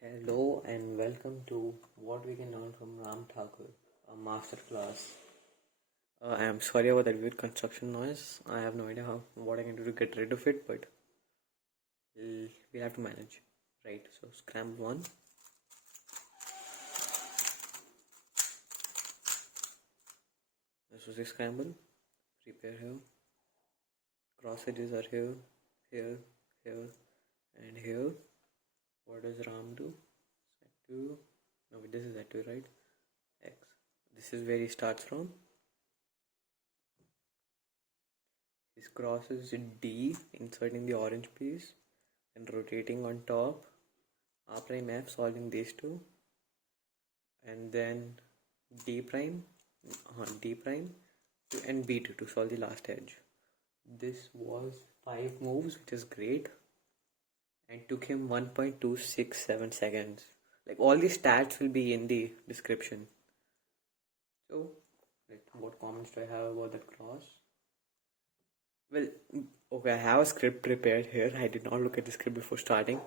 Hello and welcome to What We Can Learn from Ram Thakkar, a masterclass. I am sorry about that weird construction noise. I have no idea what I can do to get rid of it, but we'll have to manage. Right, so scramble one. This was a scramble. Prepare here. Cross edges are here, here, here, and here. What does Ram do? Set to. No, this is set to, right? X. This is where he starts from. His cross is D, inserting the orange piece and rotating on top. R prime F, solving these two, and then D prime, and B2 to solve the last edge. This was 5 moves, which is great, and took him 1.267 seconds. Like, all the stats will be in the description. So, what comments do I have about that cross? Well, okay, I have a script prepared here. I did not look at the script before starting.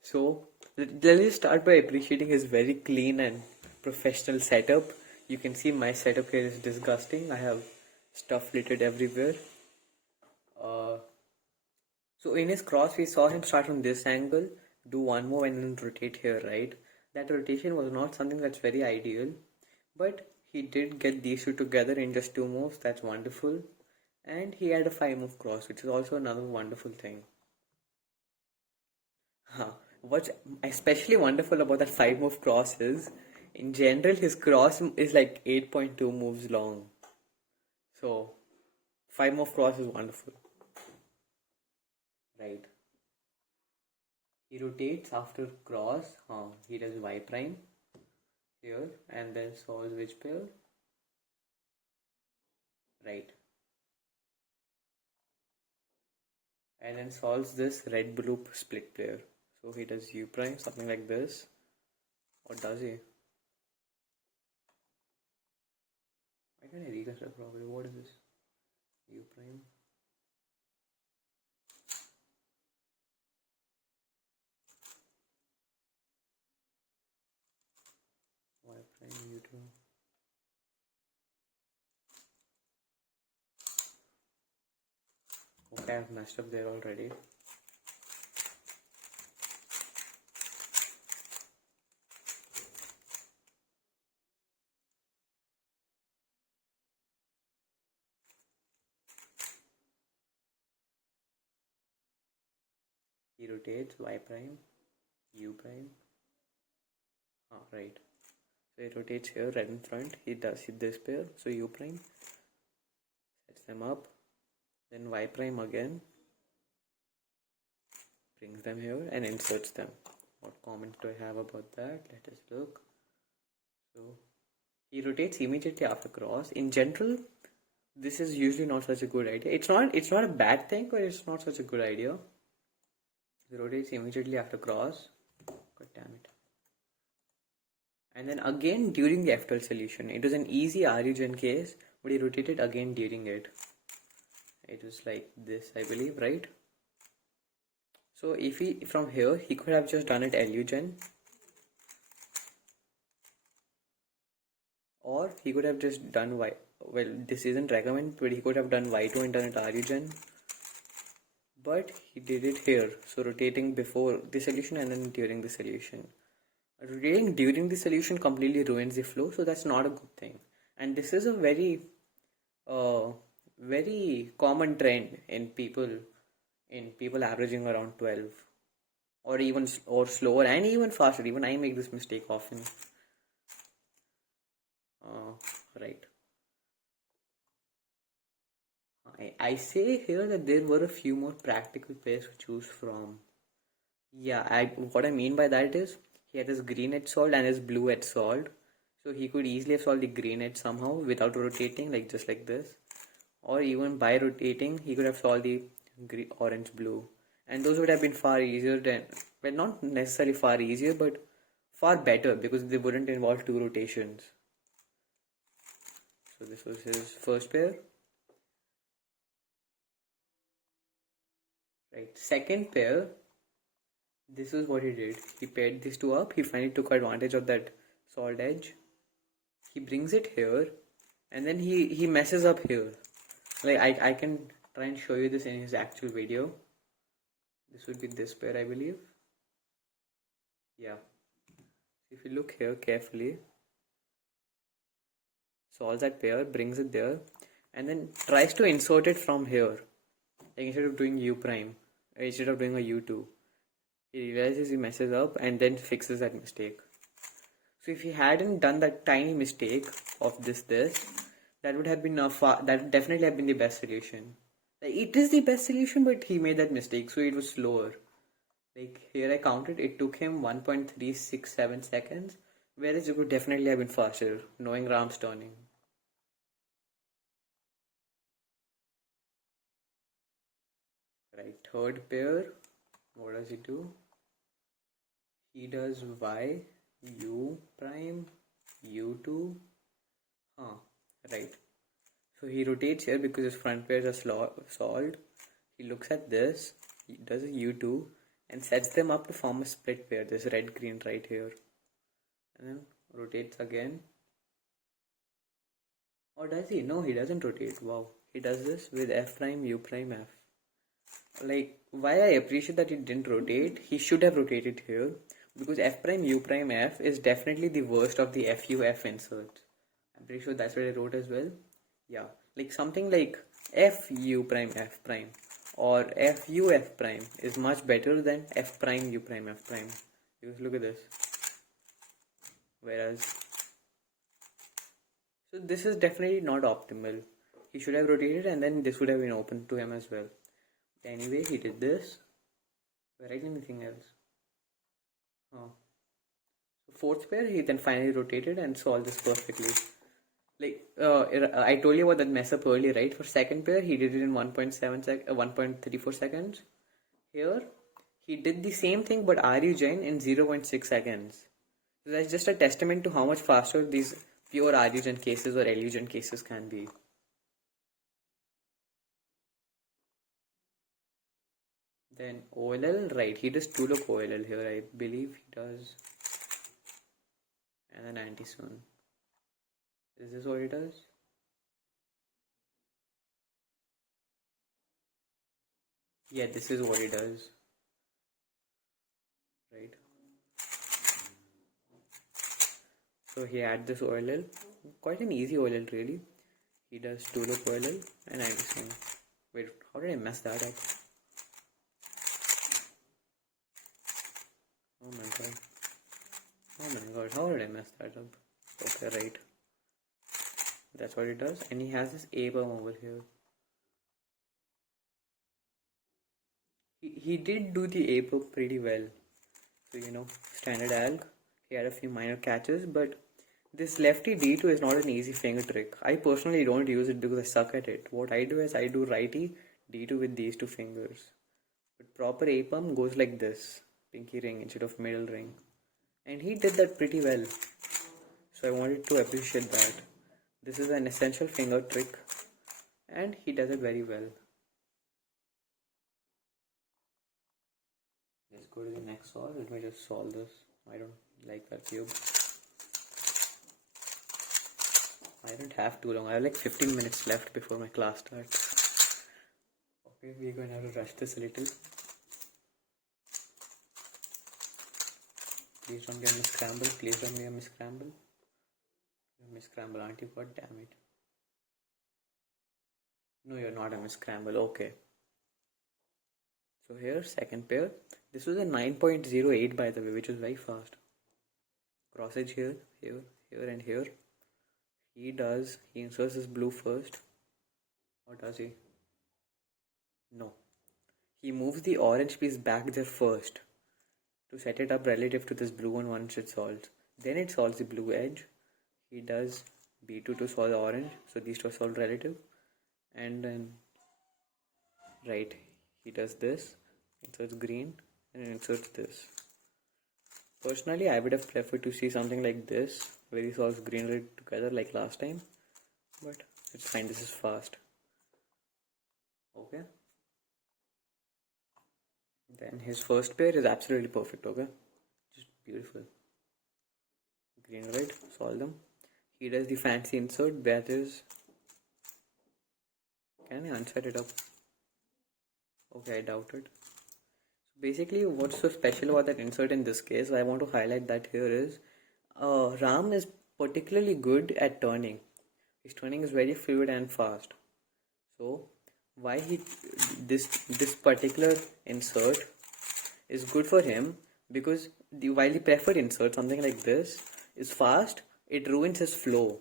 So, let's start by appreciating his very clean and professional setup. You can see my setup here is disgusting. I have stuff littered everywhere. So in his cross, we saw him start from this angle, do one move and then rotate here, right? That rotation was not something that's very ideal, but he did get these two together in just 2 moves. That's wonderful. And he had a 5 move cross, which is also another wonderful thing. What's especially wonderful about that 5 move cross is, in general, his cross is like 8.2 moves long. So, 5 move cross is wonderful. Right. He rotates after cross. He does Y prime here and then solves which pair? Right. And then solves this red blue split pair. So he does U prime, something like this. Or does he? Why can't I reconstruct properly? What is this? U prime. Y prime U2. Okay, I've messed up there already. He rotates Y prime, U prime. Right. So he rotates here, red in front. He does this pair, so U prime. Sets them up. Then Y prime again. Brings them here and inserts them. What comments do I have about that? Let us look. So he rotates immediately after cross. In general, this is usually not such a good idea. It's not a bad thing, but it's not such a good idea. He rotates immediately after cross. God damn it. And then again during the F12 solution. It was an easy RUGen case, but he rotated again during it. It was like this, I believe, right? So if he, from here, he could have just done it LUGen. Or he could have just done Y. Well, this isn't recommended, but he could have done Y2 and done it RUGen. But he did it here. So rotating before the solution and then during the solution. Rotating during the solution completely ruins the flow, so that's not a good thing. And this is a very common trend in people averaging around 12 or even slower and even faster. Even I make this mistake often. Right. I say here that there were a few more practical pairs to choose from. Yeah, what I mean by that is he had his green edge solved and his blue edge solved. So he could easily have solved the green edge somehow without rotating, like just like this. Or even by rotating, he could have solved the orange blue. And those would have been far easier than, well, not necessarily far easier, but far better because they wouldn't involve 2 rotations. So this was his first pair. Right. Second pair, This is what he did. He paired these two up. He finally took advantage of that salt edge. He brings it here, and then he messes up here. Like I can try and show you this in his actual video. This would be this pair, I believe. Yeah. If you look here carefully, solves that pair, brings it there, and then tries to insert it from here. Like instead of doing U prime, instead of doing a U2, he realizes he messes up and then fixes that mistake. So if he hadn't done that tiny mistake of this, that would have been that would definitely have been the best solution. Like, it is the best solution, but he made that mistake, so it was slower. Like here I counted, it took him 1.367 seconds, whereas it would definitely have been faster, knowing Ram's turning. Right, third pair, what does he do? He does Y, U prime, U2. Right. So he rotates here because his front pairs are solved. He looks at this, he does a U2 and sets them up to form a split pair, this red-green right here. And then rotates again. Or does he? No, he doesn't rotate. Wow. He does this with F prime, U prime, F. Like, why I appreciate that he didn't rotate, he should have rotated here, because F prime, U prime, F is definitely the worst of the FU, F inserts. I'm pretty sure that's what I wrote as well. Yeah, like something like FU prime, F prime or FU, F prime is much better than F prime, U prime, F prime. Because look at this. Whereas, so this is definitely not optimal. He should have rotated and then this would have been open to him as well. Anyway, he did this. Write anything else. So fourth pair, he then finally rotated and solved this perfectly. Like I told you about that mess up earlier, right? For second pair, he did it in 1.34 seconds. Here, he did the same thing but RU-gen in 0.6 seconds. So that's just a testament to how much faster these pure RU-gen cases or LU-gen cases can be. Then OLL, right, he does 2-look OLL here, I believe he does. And then anti-soon. Is this what he does? Yeah, this is what he does. Right. So he had this OLL, quite an easy OLL really. He does 2-look OLL and anti-soon. Wait, how did I mess that up? Oh my god. Oh my god, how did I mess that up? Okay, right. That's what it does. And he has this A perm over here. He did do the A perm pretty well. So, standard alg. He had a few minor catches, but this lefty D2 is not an easy finger trick. I personally don't use it because I suck at it. What I do is I do righty D2 with these two fingers. But proper A perm goes like this. Pinky ring instead of middle ring. And he did that pretty well. So I wanted to appreciate that. This is an essential finger trick and he does it very well. Let's go to the next solve. Let me just solve this. I don't like that cube. I don't have too long. I have like 15 minutes left before my class starts. Okay, we're going to have to rush this a little. Please don't get miscramble. Please don't get miscramble. You're miscramble, aren't you? God damn it. No, you're not a miscramble. Okay. So here, second pair. This was a 9.08 by the way, which was very fast. Cross edge here, here, here and here. He inserts his blue first. Or does he? No. He moves the orange piece back there first to set it up relative to this blue one once it solves. Then it solves the blue edge. He does B2 to solve the orange. So these two are solved relative. And then, right, he does this, inserts green, and inserts this. Personally, I would have preferred to see something like this, where he solves green red together like last time. But it's fine, this is fast. Okay. Then his first pair is absolutely perfect, okay? Just beautiful. Green, right? Solve them. He does the fancy insert, that is... Can I unset it up? Okay, I doubt it. Basically, what's so special about that insert in this case, I want to highlight that here is, Ram is particularly good at turning. His turning is very fluid and fast. So, why this particular insert is good for him, because while the preferred insert, something like this, is fast, it ruins his flow.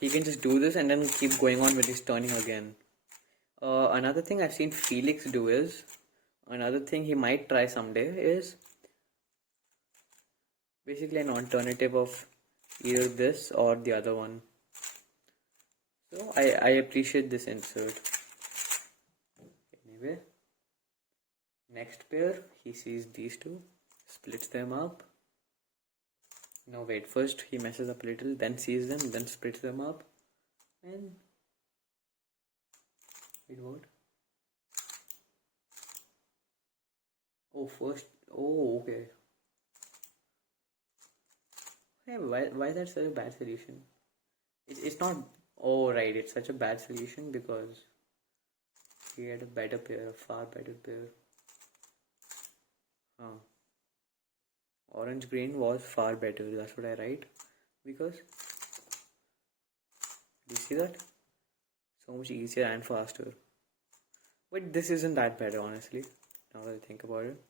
He can just do this and then keep going on with his turning again. Another thing I've seen Felix do is, another thing he might try someday is basically an alternative of either this or the other one. So I appreciate this insert. Anyway, next pair, he sees these two, splits them up. No, wait, first he messes up a little, then sees them, then splits them up, and wait, what? Oh, first, oh, okay. Hey, why is that such a bad solution? It's not, oh, right, it's such a bad solution because he had a better pair, a far better pair. Huh. Orange green was far better, that's what I write, because do you see that? So much easier and faster. But this isn't that bad, honestly, now that I think about it.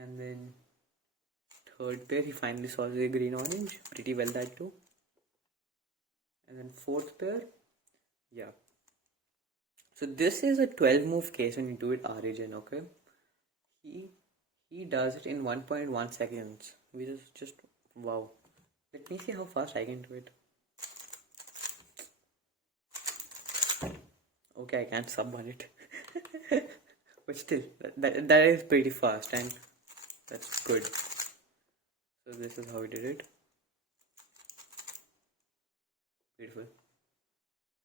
And then third pair, he finally solves a green orange, pretty well that too. And then fourth pair, yeah. So this is a 12 move case when you do it origin, okay? He does it in 1.1 seconds, which is just wow. Let me see how fast I can do it. Okay, I can't sub on it. But still, that is pretty fast and that's good. So this is how we did it. Beautiful.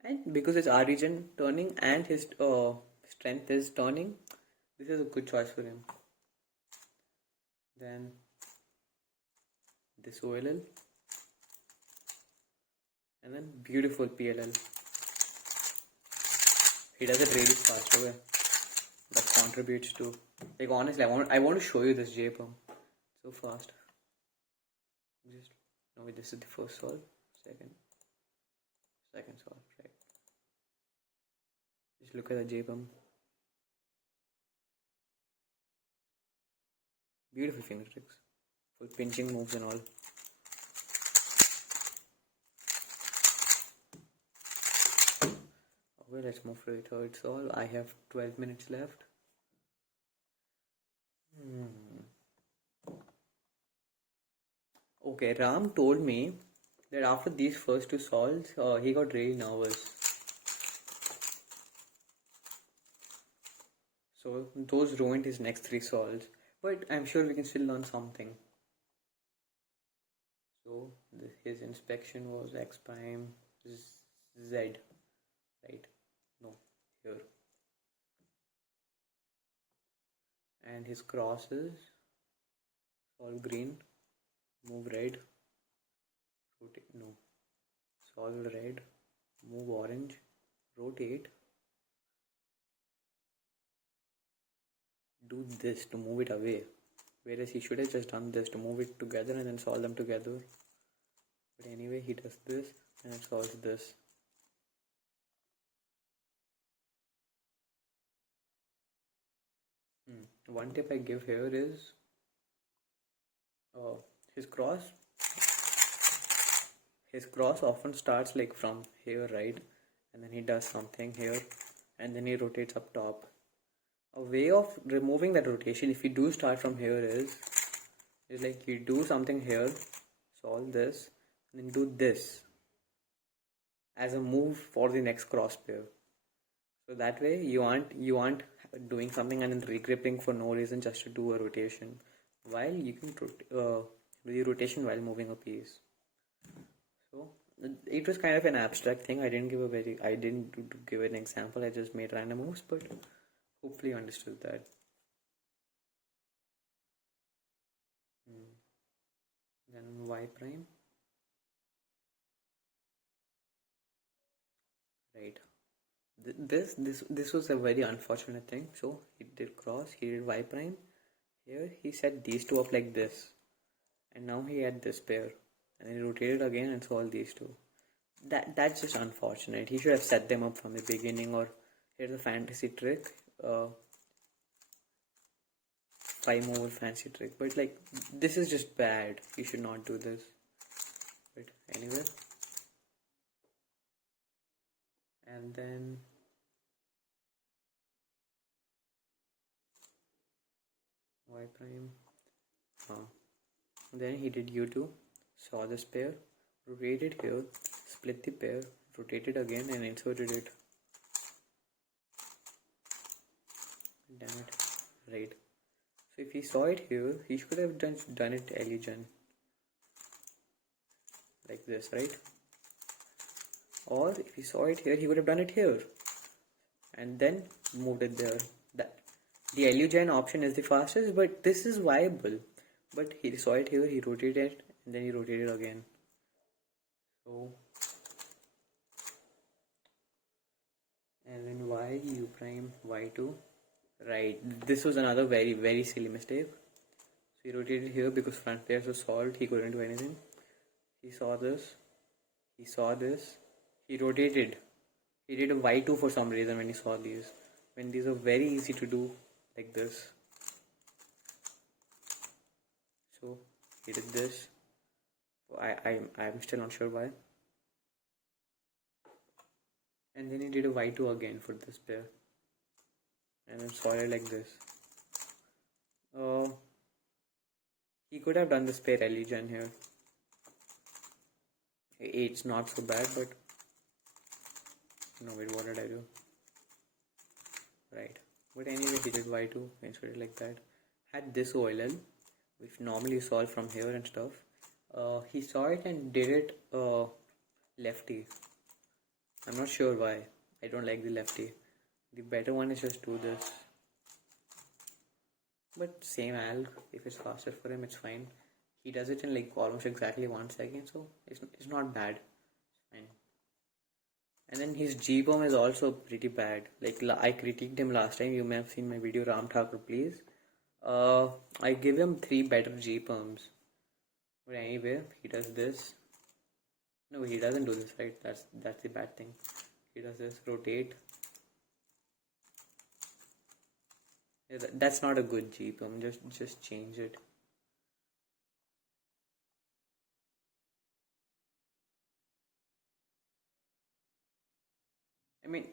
And because it's origin turning and his strength is turning, this is a good choice for him. Then this OLL and then beautiful PLL. He does it really fast, okay? That contributes to, like, honestly, I want to show you this J perm so fast. Just no, wait, this is the first solve, second solve, right? Just look at the J perm. Beautiful finger tricks, full pinching moves and all. Okay, let's move to the third solve. I have 12 minutes left. Okay, Ram told me that after these first two solves, he got really nervous. So those ruined his next three solves. But I'm sure we can still learn something. So his inspection was X prime Z, right? No, here. And his crosses solve green, move red, rotate, no, solve red, move orange, rotate, do this to move it away, whereas he should have just done this to move it together and then solve them together. But anyway, he does this and it solves this. One tip I give here is his cross often starts like from here, right? And then he does something here and then he rotates up top. A way of removing that rotation, if you do start from here, is like you do something here, solve this, and then do this as a move for the next cross pair. So that way you aren't doing something and then regripping for no reason just to do a rotation, while you can do the rotation while moving a piece. So it was kind of an abstract thing. I didn't give an example. I just made random moves, but Hopefully you understood that. Then y prime, right? This was a very unfortunate thing. So he did cross, he did y prime. Here he set these two up like this, and now he had this pair, and then he rotated again and solved these two. That's just unfortunate. He should have set them up from the beginning. Or here's a fantasy trick, 5 move fancy trick. But like, this is just bad. You should not do this. But anyway, and then y prime. Then he did u2, saw this pair, rotated here, split the pair, rotated again, and inserted it. Damn it. Right. So if he saw it here, he should have done it elegant. Like this, right? Or if he saw it here, he would have done it here. And then moved it there. The elegant option is the fastest, but this is viable. But he saw it here, he rotated it, and then he rotated again. So, and then y, u prime, y2. Right, this was another very, very silly mistake. So he rotated here because front pairs were solved, he couldn't do anything. He saw this, he rotated. He did a y2 for some reason when he saw these. When these are very easy to do like this. So he did this. I'm still not sure why. And then he did a y2 again for this pair. And then saw it like this. He could have done this pair elegant here. It's not so bad, but no, wait, what did I do? Right, but anyway, he did y2, inserted like that. Had this OLL, which normally you solve from here and stuff. He saw it and did it lefty. I'm not sure why. I don't like the lefty. The better one is just do this. But same alg, if it's faster for him, it's fine. He does it in like almost exactly 1 second, so it's not bad. It's fine. And then his G-perm is also pretty bad. Like I critiqued him last time. You may have seen my video, Ram Thakkar, please. I give him 3 better G-perms. But anyway, he does this. No, he doesn't do this, right? That's the bad thing. He does this, rotate. Yeah, that's not a good G-perm. Just change it. I mean,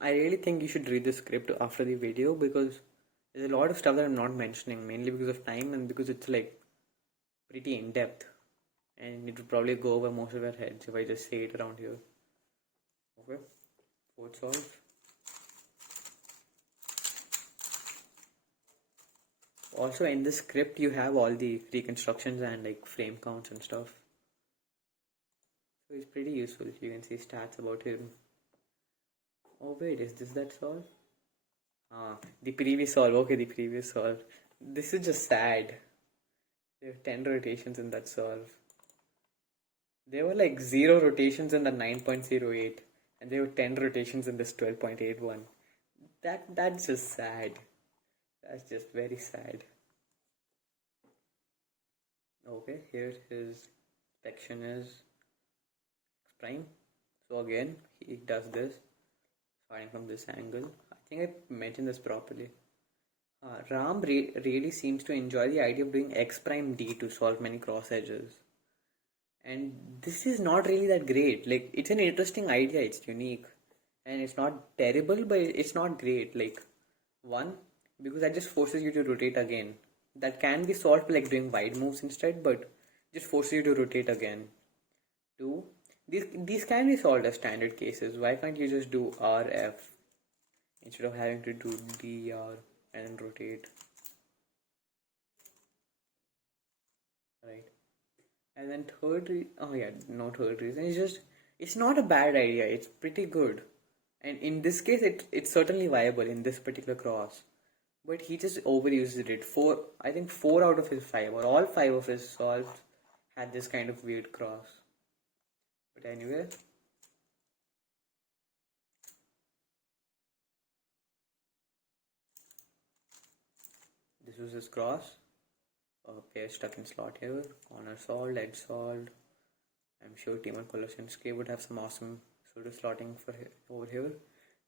I really think you should read the script after the video because there's a lot of stuff that I'm not mentioning, mainly because of time and because it's like pretty in depth, and it would probably go over most of our heads if I just say it around here. Okay, fourth solve. Also, in the script, you have all the reconstructions and like frame counts and stuff. So it's pretty useful. You can see stats about him. Oh wait, is this that solve? The previous solve. Okay, the previous solve. This is just sad. There are 10 rotations in that solve. There were like 0 rotations in the 9.08, and there were 10 rotations in this 12.81. That's just sad. That's just very sad. Okay, here his section is X prime. So again, he does this, starting from this angle. I think I mentioned this properly. Ram really seems to enjoy the idea of doing X prime D to solve many cross edges. And this is not really that great. Like, it's an interesting idea, it's unique. And it's not terrible, but it's not great. Like, one, because that just forces you to rotate again. That can be solved by like doing wide moves instead, but just forces you to rotate again. Two, these can be solved as standard cases. Why can't you just do RF instead of having to do DR and then rotate? Right. And then third reason, it's not a bad idea. It's pretty good. And in this case, it's certainly viable in this particular cross. But he just overused it. I think 4 out of his 5, or all 5 of his solves had this kind of weird cross. But anyway, this was his cross. A pair stuck in slot here, corner solved, edge solved. I'm sure Timur Kolosensky would have some awesome pseudo slotting for over here.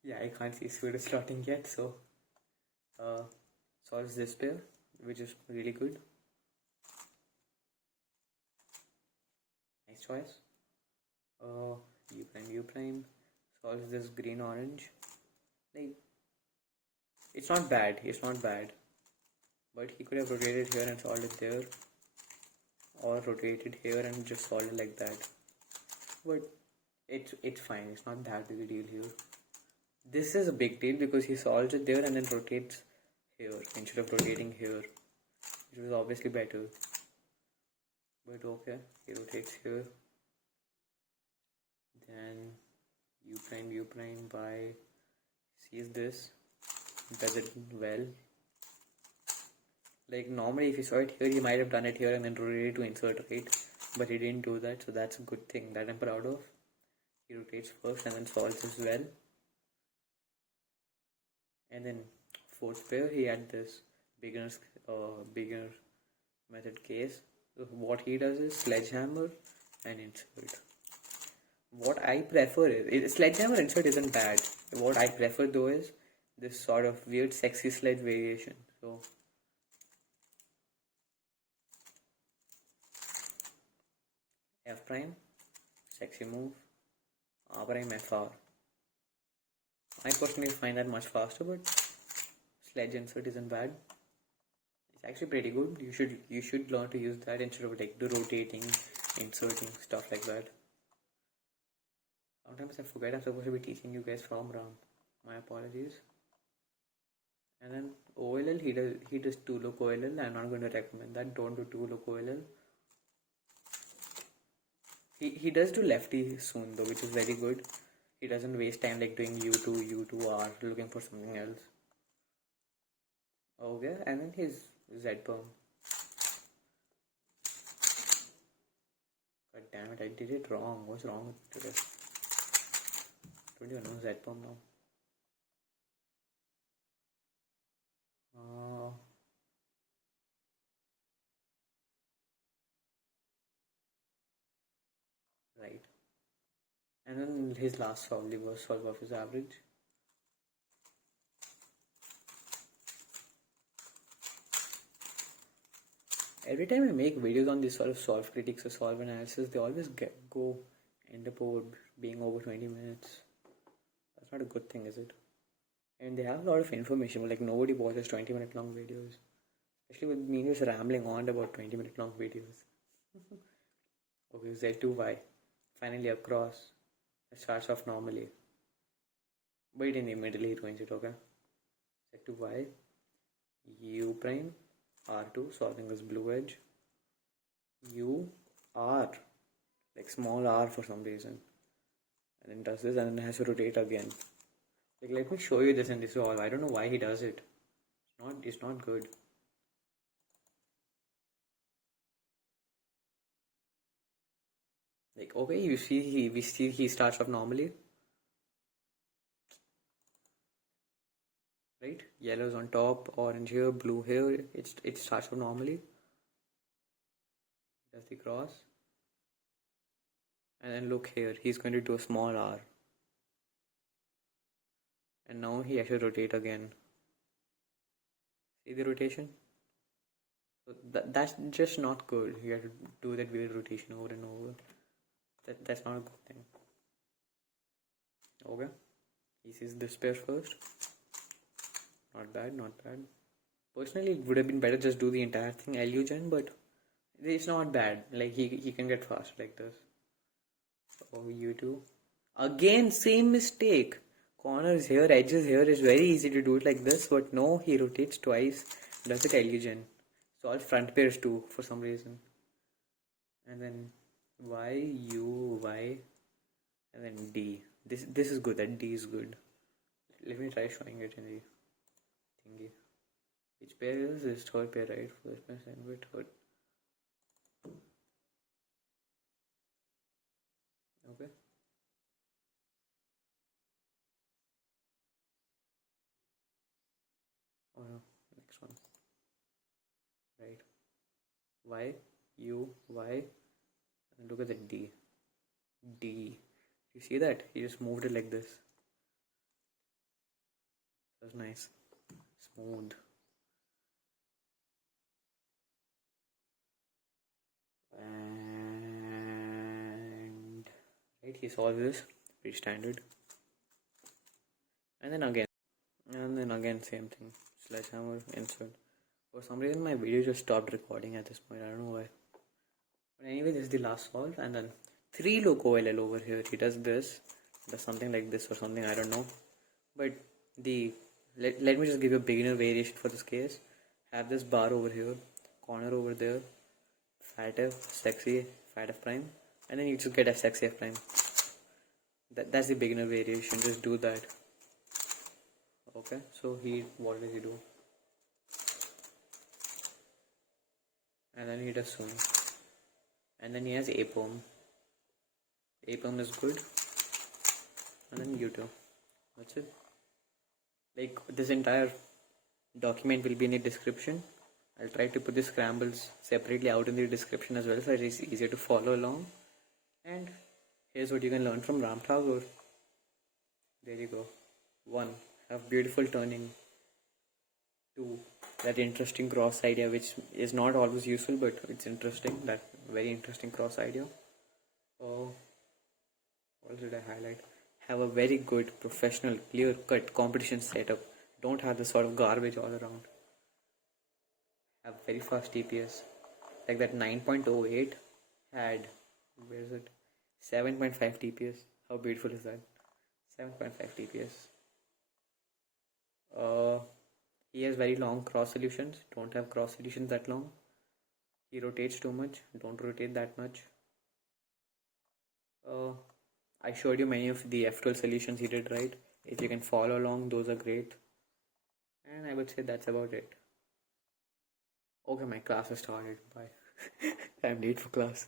Yeah, I can't see pseudo slotting yet, so solves this pair, which is really good. Nice choice. U prime solves this green orange. Like, it's not bad. But he could have rotated here and solved it there, or rotated here and just solved it like that. But it's fine. It's not that big a deal here. This is a big deal because he solves it there and then rotates here instead of rotating here, which was obviously better. But okay, he rotates here. Then U prime by sees this, does it well. Like normally if he saw it here, he might have done it here and then rotated to insert, right? But he didn't do that, so that's a good thing. That I'm proud of. He rotates first and then solves as well. And then fourth pair, he had this beginner method case. So what he does is sledgehammer and insert. What I prefer is sledgehammer insert isn't bad. What I prefer though is this sort of weird sexy sledge variation. So F prime, sexy move, R prime FR. I personally find that much faster, but sledge insert isn't bad. It's actually pretty good. You should learn to use that instead of like the rotating, inserting, stuff like that. Sometimes I forget I'm supposed to be teaching you guys from Ram. My apologies. And then OLL, he does 2-look OLL. I'm not going to recommend that. Don't do 2-look OLL. He does do lefty soon though, which is very good. He doesn't waste time like doing U2R, looking for something else. Okay, and then his Z perm. God damn it, I did it wrong. What's wrong with today? Don't even know Z perm now. Right. And then his last solve was solve of his average. Every time I make videos on this sort of solve critics or solve analysis, they always end up being over 20 minutes. That's not a good thing, is it? And they have a lot of information, but like nobody watches 20-minute long videos. Especially with me just rambling on about 20-minute long videos. Okay, Z2Y. Finally across. It starts off normally. But in the middle he ruins it, okay? Z2Y. U prime. R2, solving this blue edge. U, R. Like small r for some reason. And then does this and then has to rotate again. Like, let me show you this in this solve. I don't know why he does it. It's not good. Like, okay, we see he starts off normally. Right? Yellow's on top, orange here, blue here. It starts off normally. Does the cross. And then look here, he's going to do a small r. And now he has to rotate again. See the rotation? So that's just not good. You have to do that weird rotation over and over. That's not a good thing. Okay. He sees this pair first. Not bad. Personally, it would have been better just do the entire thing Illusion, but it's not bad. Like he can get fast like this. Oh, U2. Again, same mistake. Corners here, edges here. Is very easy to do it like this, but no, he rotates twice. Does it Illusion. Solve front pairs too for some reason. And then Y, U, Y, and then D. This is good. That D is good. let me try showing it in the thingy. Which pair is this? Third pair, right? First pair, second pair, third. Okay. Oh no, next one. Right. Y, U, Y, and look at the D. D. You see that? He just moved it like this. That's nice. Smooth. And right, he solves this. Pretty standard. And then again, same thing. Sledgehammer, insert. For some reason, my video just stopped recording at this point. I don't know why. But anyway, this is the last solve, and then 3 loco LL over here. He does this, does something like this or something. I don't know. But let me just give you a beginner variation for this case. Have this bar over here, corner over there, fat F, sexy, fat F prime, and then you just get a sexy F prime. That's the beginner variation. Just do that. Okay. So what does he do? And then he does swing. And then he has A Perm. A Perm is good. And then U2. That's it. Like, this entire document will be in the description. I'll try to put the scrambles separately out in the description as well, so it's easier to follow along. And here's what you can learn from Ram Thakkar. There you go. 1. Have beautiful turning. 2. That interesting cross idea, which is not always useful, but it's interesting. That very interesting cross idea. What did I highlight? Have a very good, professional, clear-cut competition setup. Don't have this sort of garbage all around. Have very fast TPS. Like that 9.08 had, where is it? 7.5 TPS. How beautiful is that? 7.5 TPS. He has very long cross solutions. Don't have cross solutions that long. He rotates too much. Don't rotate that much. I showed you many of the F12 solutions he did right. If you can follow along, those are great. And I would say that's about it. Okay, my class has started. Bye. I'm late for class.